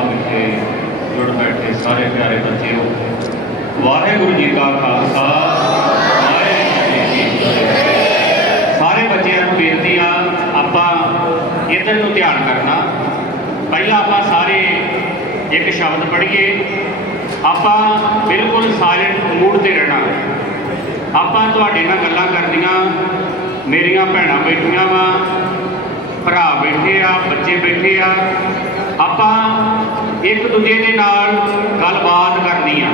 ਵਿਖੇ ਜੁੜ ਬੈਠੇ ਸਾਰੇ ਪਿਆਰੇ ਬੱਚਿਓ। ਵਾਹਿਗੁਰੂ ਜੀ ਕਾ ਖਾਲਸਾ, ਵਾਹਿਗੁਰੂ ਜੀ ਕੀ ਫਤਿਹ। ਸਾਰੇ ਬੱਚਿਆਂ ਨੂੰ ਬੇਨਤੀ ਆ, ਆਪਾਂ ਇੱਧਰ ਨੂੰ ਧਿਆਨ ਕਰਨਾ। ਪਹਿਲਾਂ ਆਪਾਂ ਸਾਰੇ ਇੱਕ ਸ਼ਬਦ ਪੜ੍ਹੀਏ। ਆਪਾਂ ਬਿਲਕੁਲ ਸਾਇਲੈਂਟ ਮੂਡ ਤੇ ਰਹਿਣਾ। ਆਪਾਂ ਤੁਹਾਡੇ ਨਾਲ ਗੱਲਾਂ ਕਰਨੀਆਂ। ਮੇਰੀਆਂ ਭੈਣਾਂ ਬੈਠੀਆਂ ਵਾ, ਭਰਾ ਬੈਠੇ ਆ, ਬੱਚੇ ਬੈਠੇ ਆ। ਆਪਾਂ ਇੱਕ ਦੂਜੇ ਦੇ ਨਾਲ ਗੱਲਬਾਤ ਕਰਨੀ ਆ।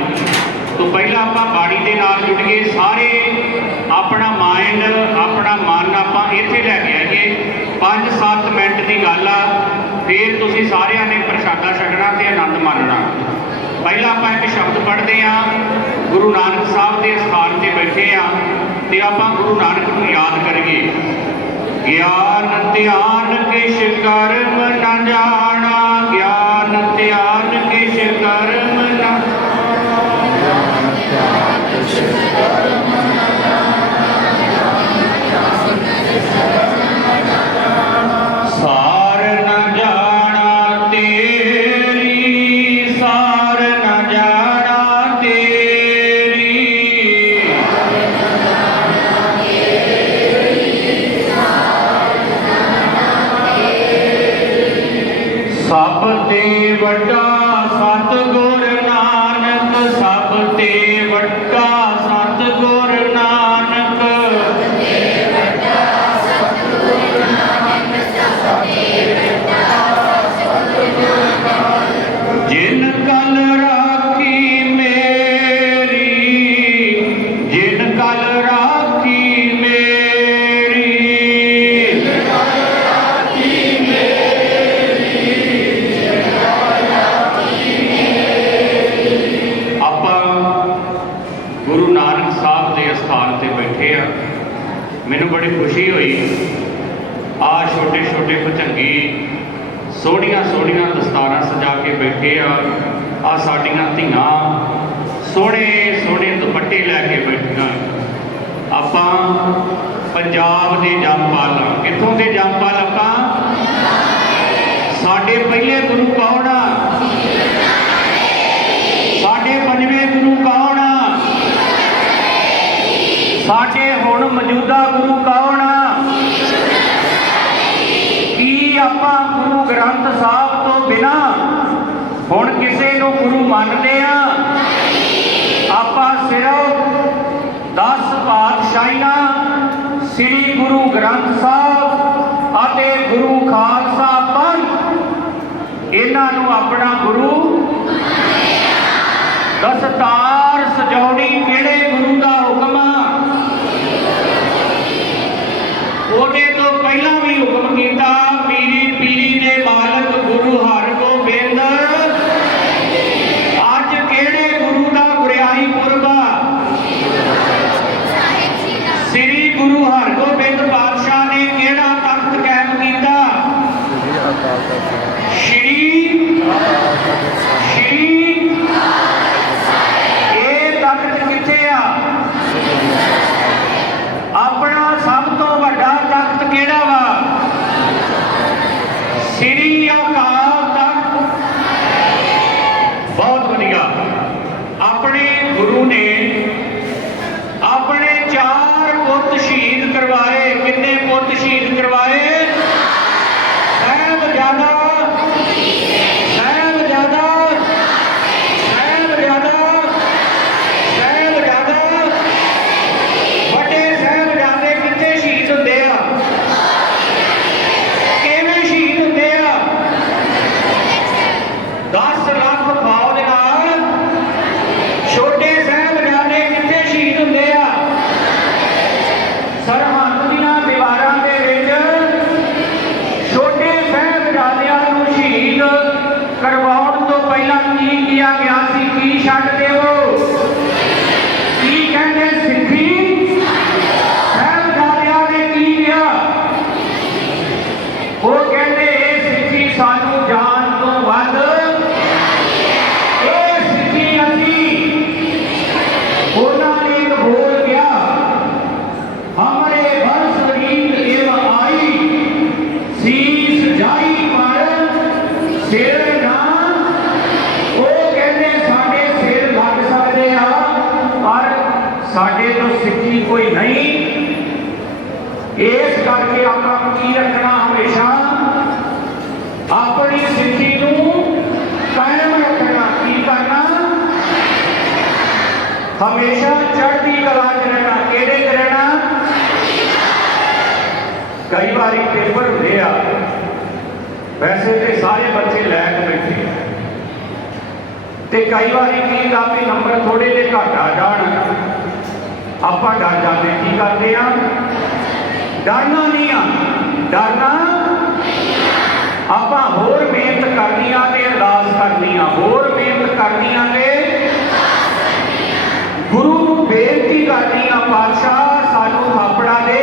ਤੋਂ ਪਹਿਲਾਂ ਆਪਾਂ ਬਾੜੀ ਦੇ ਨਾਲ ਜੁੜੀਏ ਸਾਰੇ ਆਪਣਾ ਮਾਈਂਡ ਆਪਣਾ ਮਨ ਆਪਾਂ ਇੱਥੇ ਲੈ ਕੇ ਆਈਏ। 5-7 ਮਿੰਟ ਦੀ ਗੱਲ ਆ, ਫਿਰ ਤੁਸੀਂ ਸਾਰਿਆਂ ਨੇ ਪ੍ਰਸ਼ਾਦਾ ਛਕਣਾ ਤੇ ਆਨੰਦ ਮਾਣਨਾ। ਪਹਿਲਾਂ ਆਪਾਂ ਇੱਕ ਸ਼ਬਦ ਪੜ੍ਹਦੇ ਆ, ਗੁਰੂ ਨਾਨਕ ਸਾਹਿਬ ਦੇ ਸਥਾਨ ਤੇ ਬੈਠੇ ਆ, ਤੇ ਆਪਾਂ ਗੁਰੂ ਨਾਨਕ ਨੂੰ ਯਾਦ ਕਰੀਏ। ਗਿਆਨ ਧਿਆਨ ਕਿਛ ਕਰਮ ਨ ਜਾਣਾ ਗਿਆਨ ਧਿਆਨ ਬੈਠੇ ਆ ਆ ਸਾਡੀਆਂ ਧੀਆਂ ਸੋਹਣੇ ਸੋਹਣੇ ਦੁਪੱਟੇ ਲੈ ਕੇ ਬੈਠੀਆਂ। ਆਪਾਂ ਪੰਜਾਬ ਦੇ ਜੰਮਪਲ ਕਿੱਥੋਂ ਦੇ ਜੰਮਪਲ ਆਪਾਂ? ਸਾਡੇ ਪਹਿਲੇ ਗੁਰੂ ਕੌਣ ਆ? ਸਾਡੇ ਪੰਜਵੇਂ ਗੁਰੂ ਕੌਣ ਆ? ਸਾਡੇ ਹੁਣ ਮੌਜੂਦਾ ਗੁਰੂ ਕੌਣ ਆ? ਕੀ ਆਪਾਂ ਗੁਰੂ ਗ੍ਰੰਥ ਸਾਹਿਬ ਤੋਂ ਬਿਨਾ ਹੁਣ ਕਿਸੇ ਨੂੰ ਗੁਰੂ ਮੰਨਦੇ ਆ? ਆਪਾਂ ਸਿਰਫ 10 ਪਾਤਸ਼ਾਹੀਆਂ, ਸ੍ਰੀ ਗੁਰੂ ਗ੍ਰੰਥ ਸਾਹਿਬ ਅਤੇ ਗੁਰੂ ਖਾਲਸਾ ਪੰਥ, ਇਹਨਾਂ ਨੂੰ ਆਪਣਾ ਗੁਰੂ ਦਸਤਾਰ ਸਾਡੇ ਤੋਂ ਸਿੱਖੀ ਕੋਈ ਨਹੀਂ। ਇਸ ਕਰਕੇ ਆਪਾਂ ਕੀ ਰੱਖਣਾ ਹਮੇਸ਼ਾ? ਆਪਣੀ ਸਿੱਖੀ ਨੂੰ ਕਾਇਮ ਰੱਖਣਾ। ਕੀ ਕਰਨਾ? ਹਮੇਸ਼ਾ ਚੜ੍ਹਦੀ ਕਲਾ ਚ ਰਹਿਣਾ। ਕਿਹੜੇ ਚ ਰਹਿਣਾ? ਕਈ ਵਾਰੀ ਪੇਪਰ ਹੁੰਦੇ ਆ। ਵੈਸੇ ਤੇ ਸਾਰੇ ਬੱਚੇ ਲੈ ਕੇ ਬੈਠੇ ਤੇ ਕਈ ਵਾਰੀ ਕੀ ਕਾਪੀ ਨੰਬਰ ਥੋੜੇ ਜਿਹੇ ਘੱਟ ਆ ਜਾਣ। ਆਪਾਂ ਡਰ ਜਾਂਦੇ ਕੀ ਕਰਦੇ ਆ ਡਰਨਾ ਨਹੀਂ ਆ। ਡਰਨਾ ਆਪਾਂ ਹੋਰ ਮਿਹਨਤ ਕਰਨੀ ਆ ਤੇ ਅਰਦਾਸ ਕਰਨੀ ਆ। ਹੋਰ ਮਿਹਨਤ ਕਰਨੀ ਆ ਤੇ ਗੁਰੂ ਨੂੰ ਬੇਨਤੀ ਕਰਨੀ ਆ, ਪਾਤਸ਼ਾਹ, ਸਾਨੂੰ ਥਾਪੜਾ ਦੇ।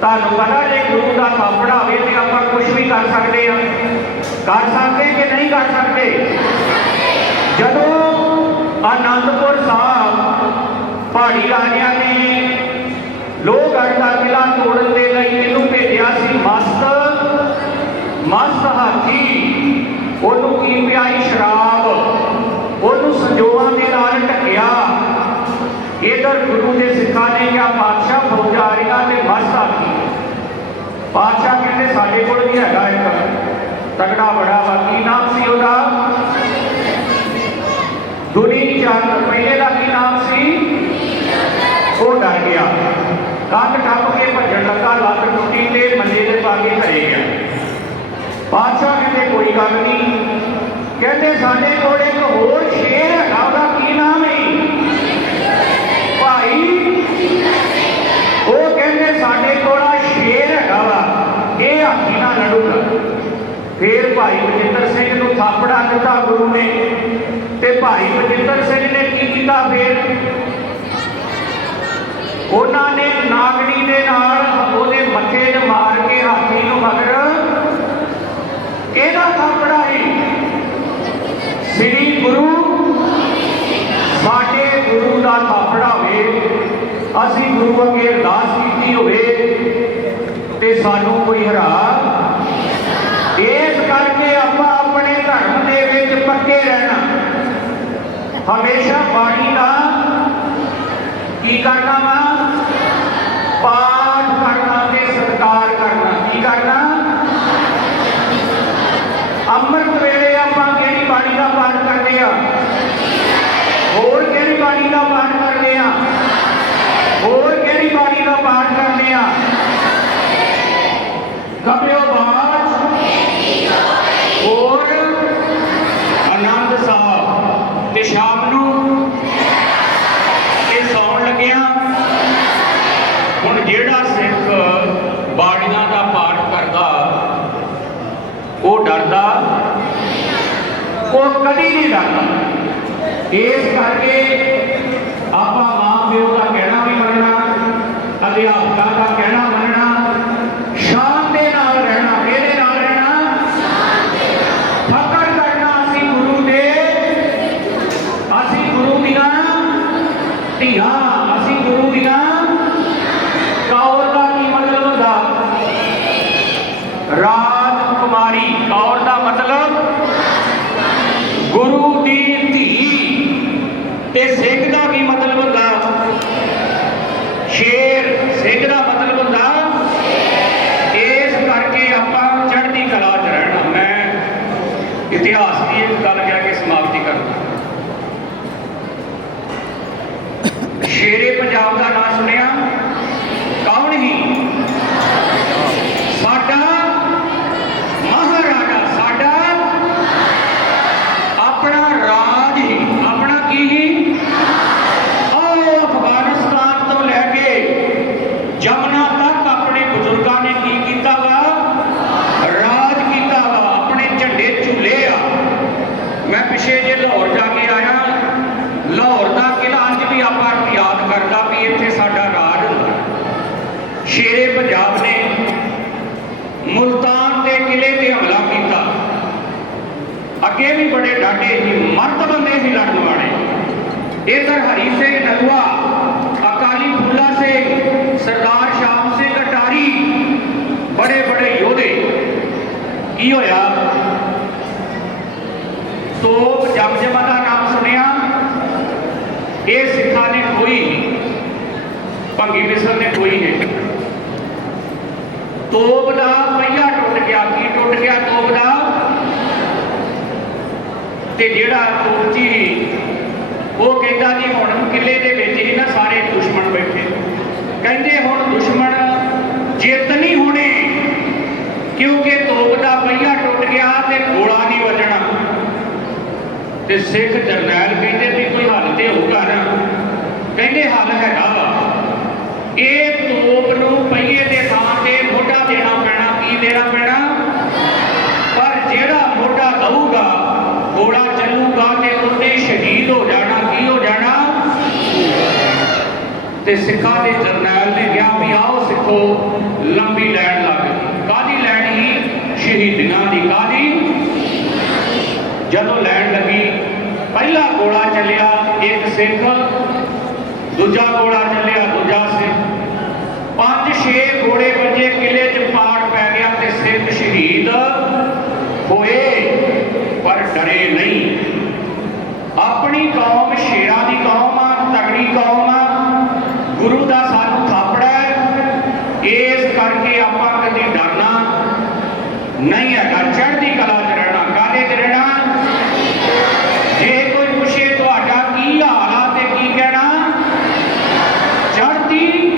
ਤੁਹਾਨੂੰ ਪਤਾ ਜੇ ਗੁਰੂ ਦਾ ਥਾਪੜਾ ਹੋਵੇ ਤੇ ਆਪਾਂ ਕੁਝ ਵੀ ਕਰ ਸਕਦੇ ਆ। ਕਰ ਸਕਦੇ ਕਿ ਨਹੀਂ ਕਰ ਸਕਦੇ? ਜਦੋਂ ਆਨੰਦਪੁਰ ਸਾਹਿਬ ਪਹਾੜੀ ਰਾਜਿਆਂ ਨੇ ਲੋਹਗੜ੍ਹ ਦਾ ਕਿਲਾ ਤੋੜਨ ਦੇ ਲਈ ਇਹਨੂੰ ਭੇਜਿਆ ਸੀ ਮਸਤ ਮਸਤ ਹਾਥੀ ਉਹਨੂੰ ਕੀ ਪਿਆਈ ਸ਼ਰਾਬ ਉਹਨੂੰ ਸੰਜੋਗਾਂ ਦੇ ਨਾਲ ਢੱਕਿਆ ਇਧਰ ਗੁਰੂ ਦੇ ਸਿੱਖਾਂ ਨੇ ਕਿਹਾ ਪਾਤਸ਼ਾਹ ਫੌਜ ਆ ਰਹੀਆਂ ਤੇ ਮਸਤ ਹਾਥੀ ਪਾਤਸ਼ਾਹ ਕਹਿੰਦੇ ਸਾਡੇ ਕੋਲ ਵੀ ਹੈਗਾ ਇੱਕ ਤਗੜਾ ਬੜਾ ਵਾ ਕੀ ਨਾਮ ਸੀ ਉਹਦਾ ਦੁਨੀ ਚੰਦ ਪਹਿਲੇ ਦਾ ਕੀ ਨਾਮ ਸੀ ਉਹ ਡਰ ਗਿਆ ਕੰਧ ਟੱਪ ਕੇ ਭੱਜਣ ਲੱਗਾ, ਲੱਤ ਟੁੱਟੀ ਤੇ ਮੰਜੇ ਦੇ ਪਾ ਕੇ ਘਰੇ ਗਿਆ। ਬਾਦਸ਼ਾਹ ਕਹਿੰਦੇ, ਕੋਈ ਗੱਲ ਨਹੀਂ। ਕਹਿੰਦੇ, ਸਾਡੇ ਕੋਲ ਇੱਕ ਹੋਰ ਸ਼ੇਰ ਹੈਗਾ, ਉਹਦਾ ਕੀ ਨਾਮ ਹੈ ਭਾਈ, ਉਹ ਕਹਿੰਦੇ, ਸਾਡੇ ਕੋਲ ਆ ਸ਼ੇਰ ਹੈਗਾ ਵਾ, ਇਹ ਹਾਥੀ ਨਾਲ ਲੜੂਗਾ। ਫੇਰ ਭਾਈ ਮਜਿੰਦਰ ਸਿੰਘ ਨੂੰ ਥਾਪੜਾ ਦਿੱਤਾ ਗੁਰੂ ਨੇ ਤੇ ਭਾਈ ਮਜਿੰਦਰ ਸਿੰਘ ਨੇ ਕੀ ਕੀਤਾ ਫੇਰ? ਉਹਨਾਂ ਨੇ ਨਾਗਣੀ ਦੇ ਨਾਲ ਉਹਦੇ ਮੱਥੇ 'ਚ ਮਾਰ ਕੇ ਹਾਥੀ ਨੂੰ ਮਗਰ ਇਹਦਾ ਥਾਪੜਾ ਹੀ ਸ੍ਰੀ ਗੁਰੂ ਸਾਡੇ ਗੁਰੂ ਦਾ ਥਾਪੜਾ ਹੋਵੇ ਅਸੀਂ ਗੁਰੂ ਅੱਗੇ ਅਰਦਾਸ ਕੀਤੀ ਹੋਵੇ ਤੇ ਸਾਨੂੰ ਕੋਈ ਹਰਾ। ਇਸ ਕਰਕੇ ਆਪਾਂ ਆਪਣੇ ਧਰਮ ਦੇ ਵਿੱਚ ਪੱਕੇ ਰਹਿਣਾ। ਹਮੇਸ਼ਾ ਬਾਣੀ ਦਾ ਕੀ ਕਰਨਾ ਵਾ? ਪਾਠ ਕਰਨਾ ਤੇ ਸਤਿਕਾਰ ਕਰਨਾ ਕੀ ਕਰਨਾ ਅੰਮ੍ਰਿਤ ਵੇਲੇ ਆਪਾਂ ਕਿਹੜੀ ਬਾਣੀ ਦਾ ਪਾਠ ਕਰਦੇ ਆ ਹੋਰ ਕਿਹੜੀ ਬਾਣੀ ਦਾ ਪਾਠ ਕਰਦੇ ਆ ਹੋਰ ਕਿਹੜੀ ਬਾਣੀ ਦਾ ਪਾਠ ਕਰਦੇ ਆ ਕਬਿਓ ਬਾਚ ਹੋਰ ਆਨੰਦ ਸਾਹਿਬ ਤੇ ਸ਼ਾਮ ਨੂੰ ਇਹ ਸੌਣ ਲੱਗਿਆ ਹੁਣ ਜਿਹੜਾ ਸਿੱਖ ਬਾਣੀਆਂ ਦਾ ਪਾਠ ਕਰਦਾ ਉਹ ਡਰਦਾ ਉਹ ਕਦੀ ਨਹੀਂ ਡਰਦਾ ਇਸ ਕਰਕੇ ਆਪਾਂ ਮਾਂ ਪਿਓ ਦਾ ਕਹਿਣਾ ਵੀ ਮੰਨਣਾ ਅਧਿਆਪਕਾਂ ਦਾ ਕਹਿਣਾ ਮੰਨਣਾ ਸ਼ਾਨ ਦੇ ਨਾਲ ਰਹਿਣਾ ਕਿਹਦੇ ਨਾਲ ਰਹਿਣਾ ਫਕਰ ਕਰਨਾ ਅਸੀਂ ਗੁਰੂ ਦੇ ਅਸੀਂ ਗੁਰੂ ਦੀਆਂ ਧੀਆਂ ਅਸੀਂ ਗੁਰੂ ਦੀਆਂ ਕੌਰ ਦਾ ਕੀ ਮਤਲਬ ਹੁੰਦਾ ਰਾਜ ਕੁਮਾਰੀ ਕੌਰ ਦਾ ਮਤਲਬ ਗੁਰੂ ਦੀ ਧੀ ਤੇ ਸਿੰਘ ਦਾ ਕੀ ਮਤਲਬ ਹੁੰਦਾ ਸ਼ੇਰ ਸਿੰਘ ਦਾ ਮਤਲਬ ਹੁੰਦਾ ਇਸ ਕਰਕੇ ਆਪਾਂ ਚੜ੍ਹਦੀ ਕਲਾ 'ਚ ਰਹਿਣਾ ਮੈਂ ਇਤਿਹਾਸ ਦੀ ਇੱਕ ਗੱਲ ਕਹਿ ਕੇ ਸਮਾਪਤੀ ਕਰਦਾ ਸ਼ੇਰੇ ਪੰਜਾਬ ਦਾ ਨਾਮ ਸੁਣਿਆ ਕੌਣ ਹੀ ਸਾਡਾ ਮਹਾਰਾਜਾ ਸਾਡਾ ਆਪਣਾ ਰਾਜ ਹੀ ਆਪਣਾ ਕੀ ਹੀ ਆਹ ਅਫਗਾਨਿਸਤਾਨ ਤੋਂ ਲੈ ਕੇ ਜਮਨਾ ਤੱਕ ਆਪਣੇ ਬਜ਼ੁਰਗਾਂ ਨੇ ਕੀ ਕੀਤਾ ਵਾ ਰਾਜ ਕੀਤਾ ਵਾ ਆਪਣੇ ਝੰਡੇ ਝੁੱਲੇ ਆ ਮੈਂ ਪਿਛੇ ਜੇ ਲਾਹੌਰ ਜਾ ਕੇ ਆਇਆ ਲਾਹੌਰ ਦਾ ਕਿਲਾ ਅੱਜ ਵੀ ਆਪਾਂ ਯਾਦ ਕਰਦਾ ਵੀ ਇੱਥੇ ਸਾਡਾ ਰਾਜ ਹੁੰਦਾ ਸ਼ੇਰੇ ਪੰਜਾਬ ਨੇ ਮੁਲਤਾਨ ਦੇ ਕਿਲੇ ਤੇ ਹਮਲਾ ਕੀਤਾ ਅੱਗੇ ਵੀ ਬੜੇ ਡਾਢੇ ਸੀ ਮਰਦ ਬੰਦੇ ਸੀ ਲੜਨ ਵਾਲੇ ਇਧਰ ਹਰੀ ਸਿੰਘ ਨਲਵਾ ਅਕਾਲੀ ਫੁੱਲਾ ਸਿੰਘ ਸਰਦਾਰ ਸ਼ਾਮ ਸਿੰਘ ਅਟਾਰੀ ਬੜੇ ਬੜੇ ਯੋਧੇ ਕੀ ਹੋਇਆ ਤੋਪ ਜਮਜਮਾ ਦਾ ਨਾਮ ਸੁਣਿਆ ਇਹ ਸਿੱਖਾਂ ਨੇ ਕੋਈ ਨਹੀਂ ਭੰਗੀ ਮਿਸਲ ਨੇ ਕੋਈ ਨਹੀਂ ਤੋਪ ਦਾ ਪਹੀਆ ਟੁੱਟ ਗਿਆ ਕੀ ਟੁੱਟ ਗਿਆ ਤੋਪ ਦਾ ਤੇ ਜਿਹੜਾ ਤੋਪਚੀ ਉਹ ਕਹਿੰਦਾ ਜੀ ਹੁਣ ਕਿਲੇ ਦੇ ਵਿੱਚ ਹੀ ਨਾ ਸਾਰੇ ਦੁਸ਼ਮਣ ਬੈਠੇ। ਕਹਿੰਦੇ ਹੁਣ ਦੁਸ਼ਮਣ ਜਿੱਤ ਨਹੀਂ ਹੋਣੇ, ਕਿਉਂਕਿ ਤੋਪ ਦਾ ਪਹੀਆ ਟੁੱਟ ਗਿਆ ਤੇ ਗੋਲਾ ਨਹੀਂ ਵੱਜਣਾ। ਤੇ ਸਿੱਖ ਜਰਨੈਲ ਕਹਿੰਦੇ ਵੀ ਕੋਈ ਹੱਲ ਤੇ ਹੋਊਗਾ ਨਾ ਕਹਿੰਦੇ ਹੱਲ ਹੈਗਾ ਵਾ। ਇਹ ਤੋਪ ਨੂੰ ਪਹੀਏ ਦੇ ਥਾਂ ਤੇ ਮੋਢਾ ਦੇਣਾ ਪੈਣਾ, ਕੀ ਦੇਣਾ ਪੈਣਾ ਪਰ ਜਿਹੜਾ ਮੋਢਾ ਦਊਗਾ ਗੋਲਾ ਚੱਲੂਗਾ ਤੇ ਉਹਨੇ ਸ਼ਹੀਦ ਹੋ ਜਾਣਾ, ਕੀ ਹੋ ਜਾਣਾ? ਤੇ ਸਿੱਖਾਂ ਦੇ ਜਰਨੈਲ ਨੇ ਕਿਹਾ ਵੀ ਆਓ ਸਿੱਖੋ ਲੰਬੀ ਲੈਣ ਲੱਗ ਗਈ ਕਾਦੀ ਲੈਣ ਹੀ ਸ਼ਹੀਦੀਆਂ ਦੀ। ਕਾਦੀ ਜਦੋਂ ਲੈਣ ਲੱਗੀ, ਪਹਿਲਾ ਗੋਲਾ ਚੱਲਿਆ ਇੱਕ ਸਿੱਖ, ਦੂਜਾ ਗੋਲਾ ਚੱਲਿਆ ਦੂਜਾ ਸਿੱਖ ਪੰਜ ਛੇ ਗੋਲੇ ਵੱਜੇ ਕਿਲੇ 'ਚ ਪਾੜ ਪੈ ਗਿਆ ਤੇ ਸਿੱਖ ਸ਼ਹੀਦ ਹੋਏ ਪਰ ਡਰੇ ਨਹੀਂ। ਆਪਣੀ ਕੌਮ ਸ਼ੇਰਾਂ ਦੀ ਕੌਮ ਆ, ਤਗੜੀ ਕੌਮ ਆ। ਗੁਰੂ ਦਾ ਸਾਨੂੰ ਥਾਪੜਾ ਹੈ। ਇਸ ਕਰਕੇ ਆਪਾਂ ਕਦੀ ਡਰਨਾ ਨਹੀਂ ਹੈਗਾ ਚੜ੍ਹਦੀ ਕਲਾ 'ਚ ਰਹਿਣਾ ਕਾਹਦੇ 'ਚ ਰਹਿਣਾ ਜੇ ਕੋਈ ਪੁੱਛੇ ਤੁਹਾਡਾ ਕੀ ਹਾਲ ਆ ਤੇ ਕੀ ਕਹਿਣਾ ਚੜ੍ਹਦੀ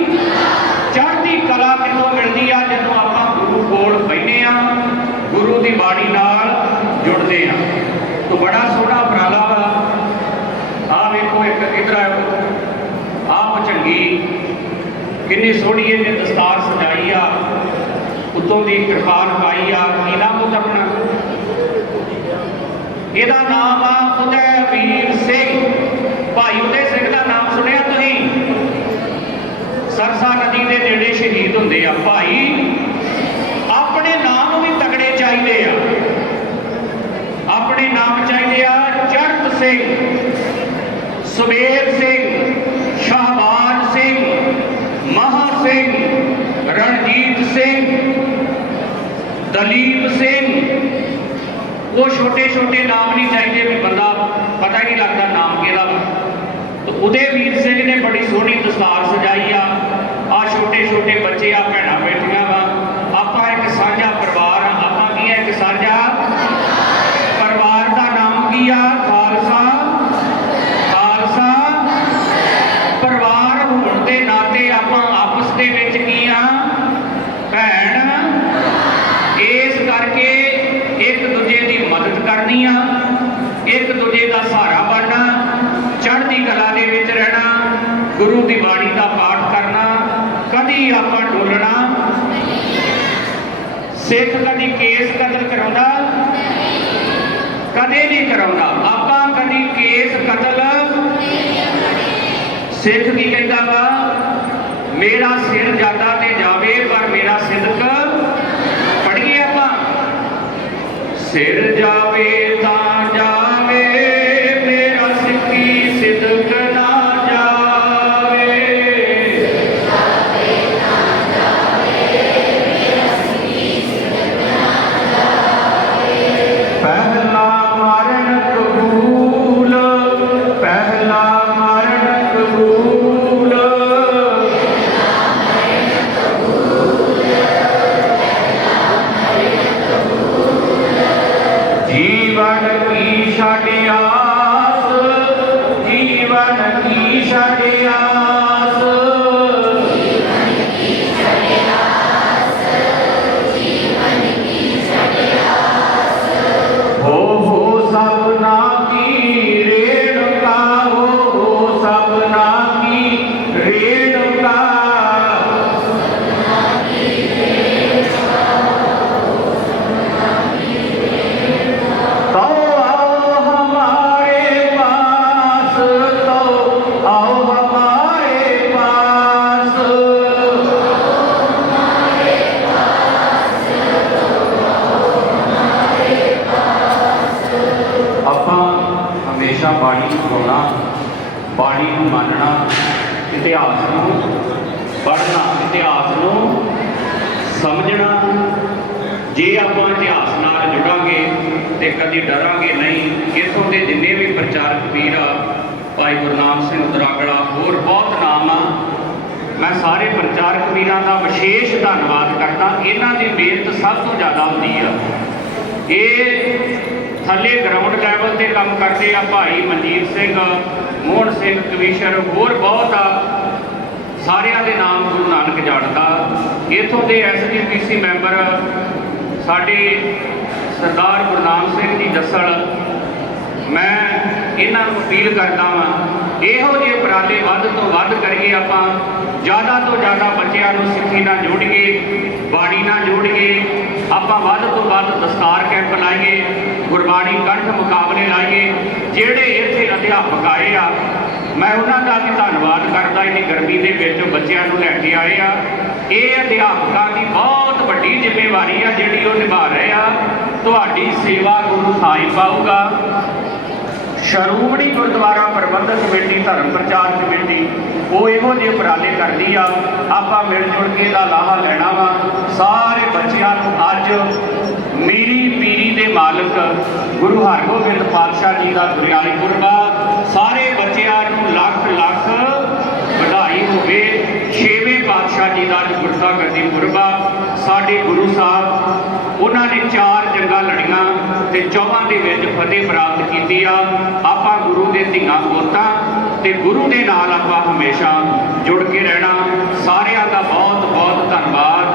ਚੜ੍ਹਦੀ ਕਲਾ ਕਿੱਥੋਂ ਮਿਲਦੀ ਆ ਜਦੋਂ ਆਪਾਂ ਗੁਰੂ ਕੋਲ ਬੈਠੇ ਆ ਗੁਰੂ ਦੀ ਬਾਣੀ ਨਾਲ ਜੁੜਦੇ ਆ ਤੋ ਬੜਾ ਸੋਹਣਾ ਉਪਰਾਲਾ ਵਾ ਆ ਵੇਖੋ ਇੱਕ ਇਧਰ ਆ ਉਹ ਚੰਗੀ ਕਿੰਨੀ ਸੋਹਣੀ ਇਹਨੇ ਦਸਤਾਰ ਸਜਾਈ ਆ। ਉੱਤੋਂ ਦੀ ਕਿਰਪਾਨ ਪਾਈ ਆ, ਕੀ ਨਾਮ ਉਹਦਾ ਇਹਦਾ ਨਾਮ ਆ ਉਦੈਵੀਰ ਸਿੰਘ। ਭਾਈ ਉਦੈ ਸਿੰਘ ਦਾ ਨਾਮ ਸੁਣਿਆ ਤੁਸੀਂ? ਸਰਸਾ ਨਦੀ ਦੇ ਨੇੜੇ ਸ਼ਹੀਦ ਹੁੰਦੇ ਆ। ਭਾਈ, ਆਪਣੇ ਨਾਮ ਨੂੰ ਵੀ ਤਗੜੇ ਚਾਹੀਦੇ ਆ। ਆਪਣੇ ਨਾਮ ਚਾਹੀਦੇ ਆ ਚੜਤ ਸਿੰਘ। ਸੁਬੇਰ ਸਿੰਘ ਸ਼ਾਹਬਾਨ ਸਿੰਘ ਮਹਾ ਸਿੰਘ ਰਣਜੀਤ ਸਿੰਘ ਦਲੀਪ ਸਿੰਘ ਉਹ ਛੋਟੇ ਛੋਟੇ ਨਾਮ ਨਹੀਂ ਚਾਹੀਦੇ ਵੀ ਬੰਦਾ ਪਤਾ ਹੀ ਨਹੀਂ ਲੱਗਦਾ ਨਾਮ ਕਿਹਦਾ ਵਾ ਤੇ ਉਹਦੇ ਵੀਰ ਸਿੰਘ ਨੇ ਬੜੀ ਸੋਹਣੀ ਦਸਤਾਰ ਸਜਾਈ ਆ ਆ ਛੋਟੇ ਛੋਟੇ ਬੱਚੇ ਆ ਭੈਣਾਂ ਬੈਠੀਆਂ ਵਾ ਆਪਾਂ ਇੱਕ ਸਾਂਝਾ ਪਰਿਵਾਰ ਆ ਆਪਾਂ ਕੀ ਹੈ ਇੱਕ ਸਾਂਝਾ ਪਰਿਵਾਰ ਦਾ ਨਾਮ ਕੀ ਆ ਖਾਲਸਾ ਖਾਲਸਾ ਪਰਿਵਾਰ ਹੋਣ ਦੇ ਨਾਤੇ ਆਪਾਂ ਆਪਸ ਦੇ ਵਿੱਚ ਕੀ ਆ ਭੈਣ ਇਸ ਕਰਕੇ ਇੱਕ ਦੂਜੇ ਦੀ ਮਦਦ ਇੱਕ ਦੂਜੇ ਦਾ ਸਹਾਰਾ ਬਣਨਾ, ਚੜ੍ਹਦੀ ਕਲਾ ਦੇ ਵਿੱਚ ਰਹਿਣਾ, ਗੁਰੂ ਦੀ ਬਾਣੀ ਦਾ ਪਾਠ ਕਰਨਾ, ਕਦੀ ਆਪਾਂ ਡੋਲਣਾ। ਸਿੱਖ ਕਦੀ ਕੇਸ ਕਤਲ ਕਰਾਉਂਦਾ, ਕਦੇ ਨਹੀਂ ਕਰਾਉਂਦਾ। ਆਪਾਂ ਕਦੀ ਕੇਸ ਕਤਲ, ਸਿੱਖ ਕੀ ਕਹਿੰਦਾ ਵਾ? ਮੇਰਾ ਸਿਰ ਜਾਦਾ ਤੇ ਜਾਵੇ, ਪਰ ਮੇਰਾ ਸਿਦਕ ਪੜੀਏ ਆਪਾਂ। ਸਿਰ ਜਾ ਜੀਵਨ ਕੀ ਛੱਡ ਬਾਣੀ ਨੂੰ ਮੰਨਣਾ ਇਤਿਹਾਸ ਨੂੰ, ਪੜ੍ਹਨਾ ਇਤਿਹਾਸ ਨੂੰ, ਸਮਝਣਾ, ਜੇ ਆਪਾਂ ਇਤਿਹਾਸ ਨਾਲ ਜੁੜਾਂਗੇ ਤੇ ਕਦੀ ਡਰਾਂਗੇ ਨਹੀਂ, ਇਥੋਂ ਦੇ ਜਿੰਨੇ ਵੀ ਪ੍ਰਚਾਰਕ ਵੀਰ ਆ, ਭਾਈ ਗੁਰਨਾਮ ਸਿੰਘ ਦਰਾਗੜਾ ਹੋਰ ਬਹੁਤ ਨਾਮ ਆ, ਮੈਂ ਸਾਰੇ ਪ੍ਰਚਾਰਕ ਵੀਰਾਂ ਦਾ ਵਿਸ਼ੇਸ਼ ਧੰਨਵਾਦ ਕਰਦਾ, ਇਹਨਾਂ ਦੀ ਮਿਹਨਤ ਸਭ ਤੋਂ ਜ਼ਿਆਦਾ ਹੁੰਦੀ ਆ। ਇਹ ਥੱਲੇ ਗਰਾਊਂਡ ਲੈਵਲ ਤੇ ਕੰਮ ਕਰਦੇ ਆ ਭਾਈ ਮਨਜੀਤ ਸਿੰਘ ਮੋਹਨ ਸਿੰਘ, ਕਮਿਸ਼ਨਰ, ਹੋਰ ਬਹੁਤ ਆ। ਸਾਰਿਆਂ ਦੇ ਨਾਮ ਗੁਰੂ ਨਾਨਕ ਜਾਣਦਾ। ਇਥੋਂ ਦੇ ਐਸਜੀਪੀਸੀ ਮੈਂਬਰ ਸਾਡੇ ਸਰਦਾਰ ਗੁਰਨਾਮ ਸਿੰਘ ਜੀ ਜੱਸਲ ਮੈਂ ਇਹਨਾਂ ਨੂੰ ਅਪੀਲ ਕਰਦਾ ਵਾਂ, ਇਹੋ ਜਿਹੇ ਉਪਰਾਲੇ ਵੱਧ ਤੋਂ ਵੱਧ ਕਰੀਏ ਆਪਾਂ ਜ਼ਿਆਦਾ ਤੋਂ ਜ਼ਿਆਦਾ ਬੱਚਿਆਂ ਨੂੰ ਸਿੱਖੀ ਨਾਲ ਜੋੜੀਏ, ਬਾਣੀ ਨਾਲ ਜੋੜੀਏ, ਆਪਾਂ ਵੱਧ ਤੋਂ ਵੱਧ ਦਸਤਾਰ ਕੈਂਪ ਲਾਈਏ, ਗੁਰਬਾਣੀ ਕੰਠ ਮੁਕਾਬਲੇ ਲਾਈਏ, ਜਿਹੜੇ ਇੱਥੇ ਅਧਿਆਪਕ ਆਏ ਆ, ਮੈਂ ਉਹਨਾਂ ਦਾ ਵੀ ਧੰਨਵਾਦ ਕਰਦਾ, ਇੰਨੀ ਗਰਮੀ ਦੇ ਵਿੱਚ ਬੱਚਿਆਂ ਨੂੰ ਲੈ ਕੇ ਆਏ ਆ। ਇਹ ਅਧਿਆਪਕਾਂ ਦੀ ਬਹੁਤ ਵੱਡੀ ਜ਼ਿੰਮੇਵਾਰੀ ਆ ਜਿਹੜੀ ਉਹ ਨਿਭਾ ਰਹੇ ਆ। ਤੁਹਾਡੀ ਸੇਵਾ ਗੁਰੂ ਸਾਹਿਬ ਪਾਊਗਾ ਸ਼੍ਰੋਮਣੀ ਗੁਰਦੁਆਰਾ ਪ੍ਰਬੰਧਕ ਕਮੇਟੀ, ਧਰਮ ਪ੍ਰਚਾਰ ਕਮੇਟੀ, ਉਹ ਇਹੋ ਜਿਹੇ ਉਪਰਾਲੇ ਕਰਦੀ ਆ। ਆਪਾਂ ਮਿਲ ਜੁਲ ਕੇ ਦਾ ਲਾਹਾ ਲੈਣਾ ਵਾ। ਸਾਰੇ ਬੱਚਿਆਂ ਨੂੰ ਅੱਜ ਮੇਰੀ ਪੀਰੀ ਦੇ ਮਾਲਕ ਗੁਰੂ ਹਰਗੋਬਿੰਦ ਪਾਤਸ਼ਾਹ ਜੀ ਦਾ ਦੁਰਿਆਲੀ ਪੁਰਬਾ ਸਾਰੇ ਬੱਚਿਆਂ ਨੂੰ ਲੱਖ ਲੱਖ ਵਧਾਈ ਹੋਵੇ। ਛੇਵੇਂ ਪਾਤਸ਼ਾਹ ਜੀ ਦਾ ਅੱਜ ਗੁਰਤਾ ਗੱਦੀ ਪੁਰਬਾ ਸਾਡੇ ਗੁਰੂ ਸਾਹਿਬ, ਉਹਨਾਂ ਨੇ ਚਾਰ ਜੰਗਾਂ ਲੜੀਆਂ। ਤੇ ਚੌਹਾਂ ਦੇ ਵਿੱਚ ਫਤਿਹ ਪ੍ਰਾਪਤ ਕੀਤੀ ਆ। ਆਪਾਂ ਗੁਰੂ ਦੇ ਧੀਆਂ ਪੁੱਤਾਂ ਤੇ ਗੁਰੂ ਦੇ ਨਾਲ ਆਪਾਂ ਹਮੇਸ਼ਾ ਜੁੜ ਕੇ ਰਹਿਣਾ। ਸਾਰਿਆਂ ਦਾ ਬਹੁਤ ਬਹੁਤ ਧੰਨਵਾਦ।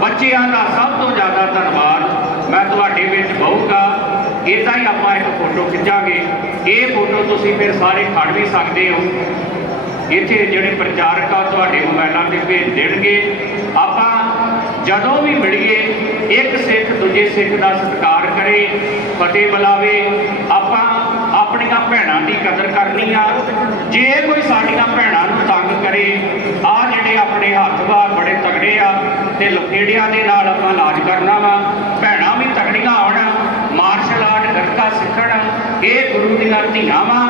ਬੱਚਿਆਂ ਦਾ ਸਭ ਤੋਂ ਜ਼ਿਆਦਾ ਧੰਨਵਾਦ ਮੈਂ ਤੁਹਾਡੇ ਵਿੱਚ ਬਹੂਗਾ ਇਹਦਾ ਹੀ ਆਪਾਂ ਇੱਕ ਫੋਟੋ ਖਿੱਚਾਂਗੇ। ਇਹ ਫੋਟੋ ਤੁਸੀਂ ਫਿਰ ਸਾਰੇ ਖੜ ਵੀ ਸਕਦੇ ਹੋ। ਇੱਥੇ ਜਿਹੜੇ ਪ੍ਰਚਾਰਕ ਆ, ਤੁਹਾਡੇ ਮੋਬਾਈਲਾਂ ਤੇ ਭੇਜ ਦੇਣਗੇ। ਆਪਾਂ ਜਦੋਂ ਵੀ ਮਿਲੀਏ, ਇੱਕ ਸਿੱਖ ਦੂਜੇ ਸਿੱਖ ਦਾ ਸਤਿਕਾਰ ਕਰੇ ਫਤਿਹ ਬੁਲਾਵੇ, ਆਪਾਂ ਆਪਣੀਆਂ ਭੈਣਾਂ ਦੀ ਕਦਰ ਕਰਨੀ ਆ। ਜੇ ਕੋਈ ਸਾਡੀਆਂ ਭੈਣਾਂ ਨੂੰ ਤੰਗ ਕਰੇ, ਆ ਜਿਹੜੇ ਆਪਣੇ ਹੱਥ ਬਾਹਰ ਬੜੇ ਤਗੜੇ ਆ ਤੇ ਲਫੇੜਿਆਂ ਦੇ ਨਾਲ ਆਪਾਂ ਇਲਾਜ ਕਰਨਾ ਵਾ, ਭੈਣਾਂ ਵੀ ਤਗੜੀਆਂ ਆਉਣ ਮਾਰਸ਼ਲ ਆਰਟ, ਗੱਤਕਾ ਸਿੱਖਣ, ਇਹ ਗੁਰੂ ਦੀਆਂ ਧੀਆਂ ਵਾ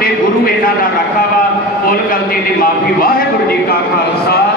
ਤੇ ਗੁਰੂ ਇਹਨਾਂ ਦਾ ਰਾਖਾ ਵਾ। ਭੁੱਲ ਗਲਤੀ ਦੀ ਮਾਫੀ, ਵਾਹਿਗੁਰੂ ਜੀ ਕਾ ਖਾਲਸਾ।